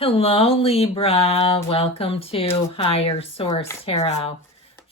Hello, Libra. Welcome to Higher Source Tarot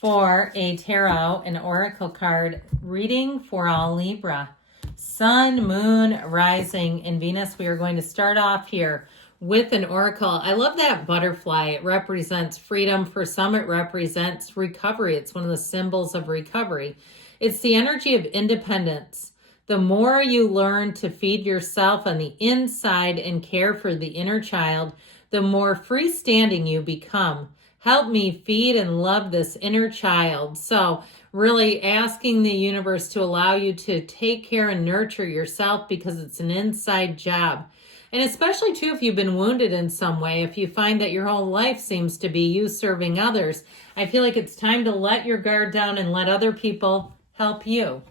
for a tarot and oracle card reading for all Libra. Sun, Moon, Rising, and Venus. We are going to start off here with an oracle. I love that butterfly. It represents freedom. For some, it represents recovery. It's one of the symbols of recovery. It's the energy of independence. The more you learn to feed yourself on the inside and care for the inner child, the more freestanding you become. Help me feed and love this inner child. So really asking the universe to allow you to take care and nurture yourself, because it's an inside job. And especially too, if you've been wounded in some way, if you find that your whole life seems to be you serving others, I feel like it's time to let your guard down and let other people help you.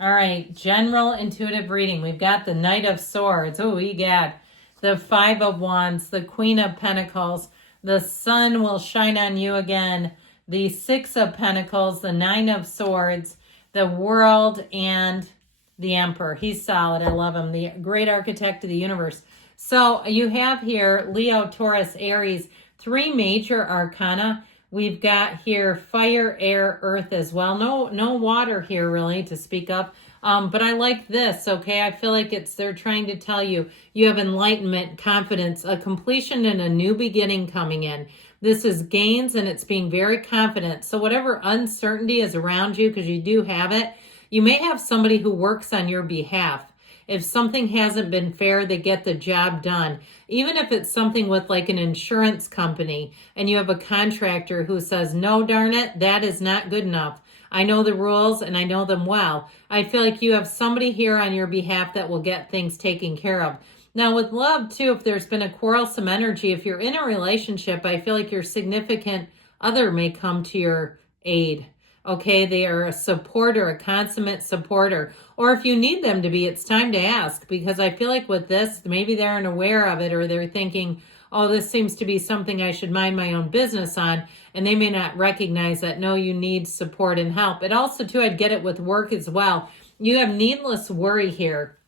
All right, general intuitive reading. We've got the Knight of Swords. Oh, we got the Five of Wands, the Queen of Pentacles. The sun will shine on you again. The Six of Pentacles, the Nine of Swords, the World, and the Emperor. He's solid. I love him. The great architect of the universe. So you have here Leo, Taurus, Aries, three major arcana. We've got here fire, air, earth as well. No water here really to speak of. But I like this, okay? I feel like they're trying to tell you, you have enlightenment, confidence, a completion and a new beginning coming in. This is gains and it's being very confident. So whatever uncertainty is around you, because you do have it, you may have somebody who works on your behalf. If something hasn't been fair, they get the job done. Even if it's something with like an insurance company and you have a contractor who says, no, darn it, that is not good enough. I know the rules and I know them well. I feel like you have somebody here on your behalf that will get things taken care of. Now with love too, if there's been a quarrelsome energy, if you're in a relationship, I feel like your significant other may come to your aid. Okay, they are a supporter, a consummate supporter. Or if you need them to be, it's time to ask, because I feel like with this, maybe they aren't aware of it, or they're thinking, oh, this seems to be something I should mind my own business on, and they may not recognize that, no, you need support and help. It also, too, I'd get it with work as well. You have needless worry here,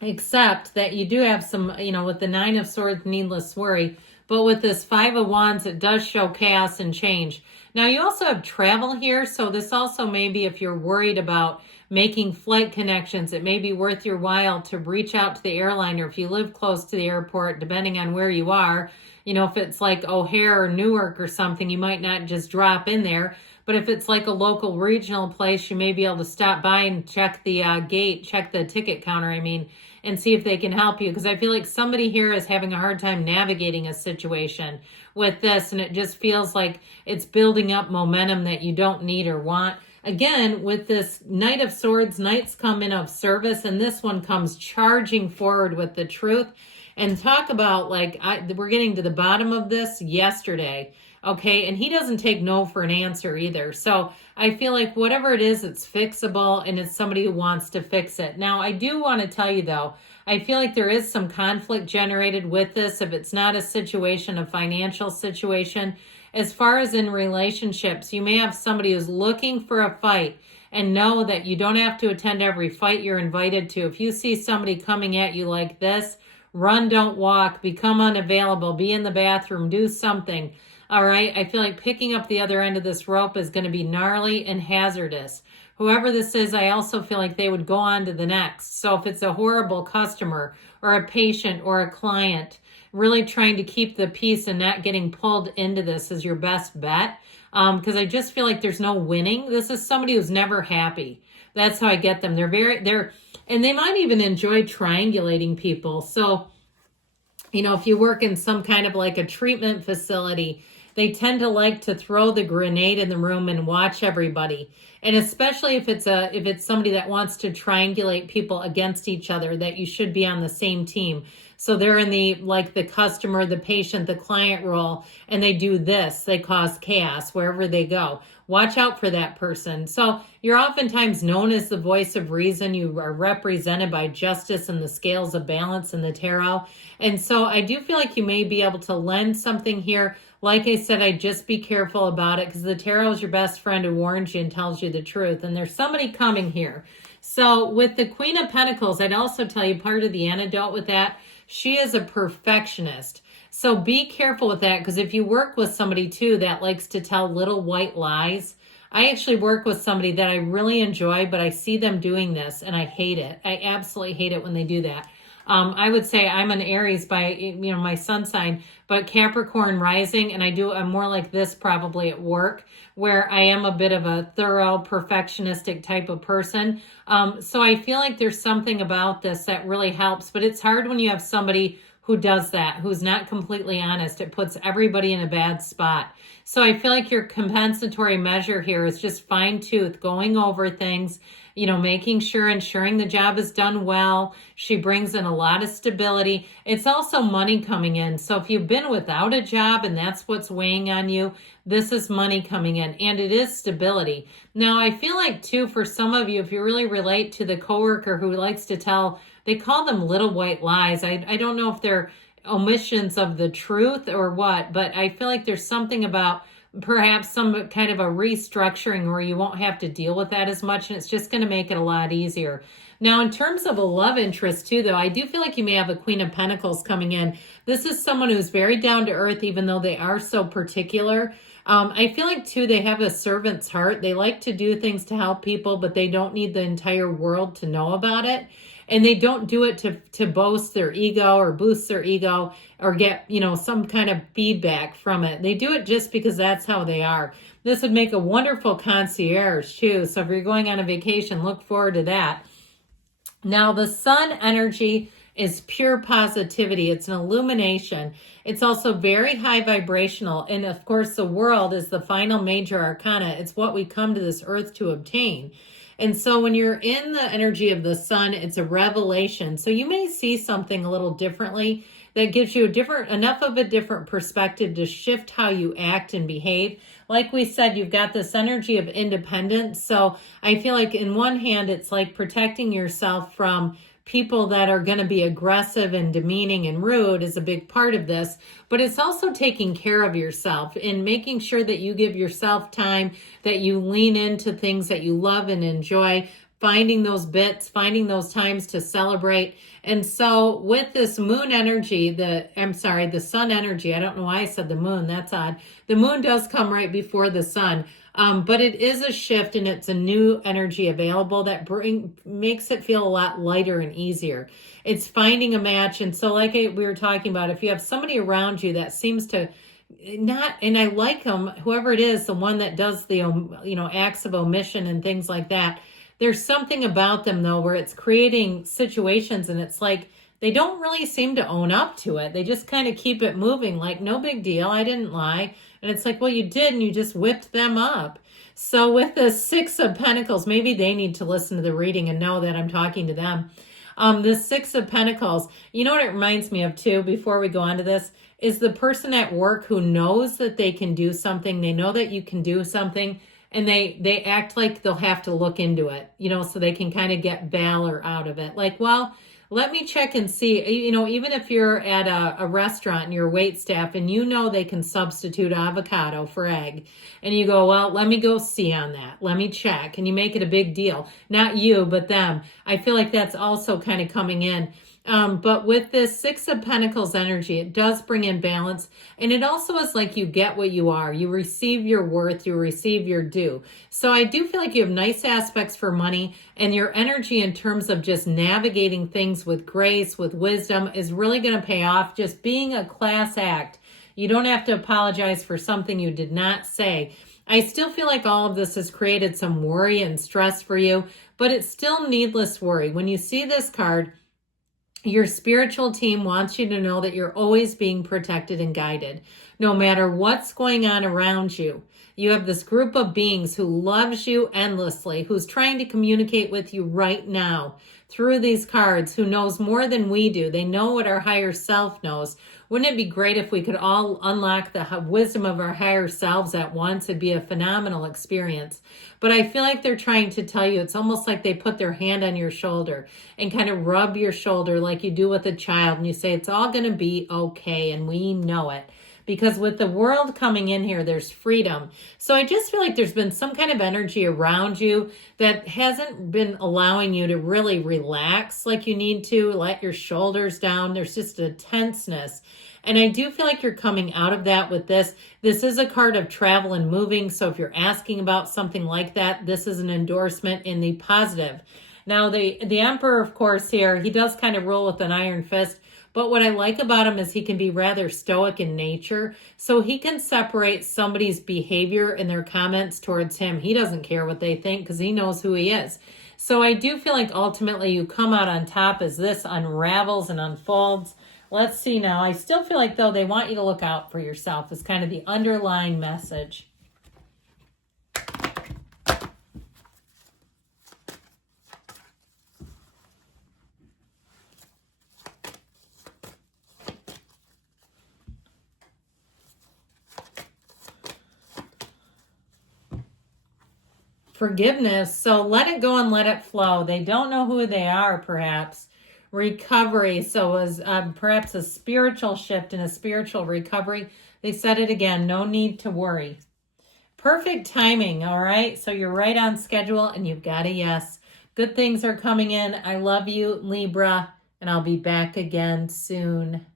except that you do have some, with the Nine of Swords, needless worry. But with this Five of Wands, it does show chaos and change. Now, you also have travel here. So this also may be, if you're worried about making flight connections, it may be worth your while to reach out to the airline, or if you live close to the airport, depending on where you are. If it's like O'Hare or Newark or something, you might not just drop in there. But if it's like a local regional place, you may be able to stop by and check the check the ticket counter, and see if they can help you. Because I feel like somebody here is having a hard time navigating a situation with this, and it just feels like it's building up momentum that you don't need or want. Again, with this Knight of Swords, knights come in of service, and this one comes charging forward with the truth. And talk about, we're getting to the bottom of this yesterday. Okay, and he doesn't take no for an answer either. So I feel like whatever it is, it's fixable, and it's somebody who wants to fix it. Now, I do want to tell you, though, I feel like there is some conflict generated with this. If it's not a situation, a financial situation, as far as in relationships, you may have somebody who's looking for a fight, and know that you don't have to attend every fight you're invited to. If you see somebody coming at you like this, run, don't walk, become unavailable, be in the bathroom, do something. All right, I feel like picking up the other end of this rope is going to be gnarly and hazardous. Whoever this is, I also feel like they would go on to the next. So if it's a horrible customer or a patient or a client, really trying to keep the peace and not getting pulled into this is your best bet. Because I just feel like there's no winning. This is somebody who's never happy. That's how I get them. And they might even enjoy triangulating people. So, if you work in some kind of like a treatment facility, they tend to like to throw the grenade in the room and watch everybody. And especially if it's somebody that wants to triangulate people against each other, that you should be on the same team. So they're in the customer, the patient, the client role, and they do this. They cause chaos wherever they go. watch out for that person. So you're oftentimes known as the voice of reason. You are represented by justice and the scales of balance in the tarot. And so I do feel like you may be able to lend something here. Like I said, I'd just be careful about it because the tarot is your best friend who warns you and tells you the truth. And there's somebody coming here. So with the Queen of Pentacles, I'd also tell you part of the antidote with that, she is a perfectionist. So be careful with that, because if you work with somebody too that likes to tell little white lies, I actually work with somebody that I really enjoy, but I see them doing this and I hate it. I absolutely hate it when they do that. I would say I'm an Aries by, my sun sign, but Capricorn rising, and I'm more like this probably at work, where I am a bit of a thorough perfectionistic type of person. So I feel like there's something about this that really helps, but it's hard when you have somebody who does that, who's not completely honest. It puts everybody in a bad spot. So I feel like your compensatory measure here is just fine-tooth, going over things, making sure, ensuring the job is done well. She brings in a lot of stability. It's also money coming in. So if you've been without a job and that's what's weighing on you, this is money coming in, and it is stability. Now, I feel like too, for some of you, if you really relate to the coworker who likes to tell, they call them little white lies. I don't know if they're omissions of the truth or what, but I feel like there's something about perhaps some kind of a restructuring where you won't have to deal with that as much, and it's just going to make it a lot easier. Now, in terms of a love interest too, though, I do feel like you may have a Queen of Pentacles coming in. This is someone who's very down to earth, even though they are so particular. I feel like too, they have a servant's heart. They like to do things to help people, but they don't need the entire world to know about it. And they don't do it to boast their ego or boost their ego or get, some kind of feedback from it. They do it just because that's how they are. This would make a wonderful concierge too. So if you're going on a vacation, look forward to that. Now, the sun energy is pure positivity. It's an illumination. It's also very high vibrational. And of course, the world is the final major arcana. It's what we come to this earth to obtain. And so when you're in the energy of the sun, it's a revelation. So you may see something a little differently that gives you enough of a different perspective to shift how you act and behave. Like we said, you've got this energy of independence. So I feel like in one hand, it's like protecting yourself from people that are going to be aggressive and demeaning and rude is a big part of this, but it's also taking care of yourself and making sure that you give yourself time, that you lean into things that you love and enjoy, finding those bits, finding those times to celebrate. And so with this moon energy, the sun energy, I don't know why I said the moon, that's odd. The moon does come right before the sun. But it is a shift, and it's a new energy available that makes it feel a lot lighter and easier. It's finding a match. And so like we were talking about, if you have somebody around you that seems to not, and I like them, whoever it is, the one that does the, acts of omission and things like that, there's something about them though, where it's creating situations and it's like, they don't really seem to own up to it. They just kind of keep it moving like, no big deal, I didn't lie. And it's like, well, you did, and you just whipped them up. So with the Six of Pentacles, maybe they need to listen to the reading and know that I'm talking to them. The Six of Pentacles, you know what it reminds me of too, before we go on to this, is the person at work who knows that they can do something. They know that you can do something, and they act like they'll have to look into it, so they can kind of get valor out of it. Like, well, let me check and see, even if you're at a restaurant and you're wait staff and they can substitute avocado for egg, and you go, well, let me go see on that. Let me check. And you make it a big deal. Not you, but them. I feel like that's also kind of coming in. But with this Six of Pentacles energy, it does bring in balance. And it also is like you get what you are. You receive your worth. You receive your due. So I do feel like you have nice aspects for money, and your energy in terms of just navigating things with grace, with wisdom, is really going to pay off. Just being a class act. You don't have to apologize for something you did not say. I still feel like all of this has created some worry and stress for you, but it's still needless worry. When you see this card, your spiritual team wants you to know that you're always being protected and guided, no matter what's going on around you. You have this group of beings who loves you endlessly, who's trying to communicate with you right now through these cards, who knows more than we do. They know what our higher self knows. Wouldn't it be great if we could all unlock the wisdom of our higher selves at once? It'd be a phenomenal experience. But I feel like they're trying to tell you, it's almost like they put their hand on your shoulder and kind of rub your shoulder like you do with a child. And you say, it's all going to be okay. And we know it. Because with the world coming in here, there's freedom. So I just feel like there's been some kind of energy around you that hasn't been allowing you to really relax like you need to, let your shoulders down. There's just a tenseness. And I do feel like you're coming out of that with this. This is a card of travel and moving. So if you're asking about something like that, this is an endorsement in the positive. Now, the Emperor, of course, here, he does kind of rule with an iron fist. But what I like about him is he can be rather stoic in nature. So he can separate somebody's behavior and their comments towards him. He doesn't care what they think because he knows who he is. So I do feel like ultimately you come out on top as this unravels and unfolds. Let's see now. I still feel like, though, they want you to look out for yourself is kind of the underlying message. Forgiveness. So let it go and let it flow. They don't know who they are, perhaps. Recovery. So it was perhaps a spiritual shift and a spiritual recovery. They said it again. No need to worry. Perfect timing. All right. So you're right on schedule and you've got a yes. Good things are coming in. I love you, Libra, and I'll be back again soon.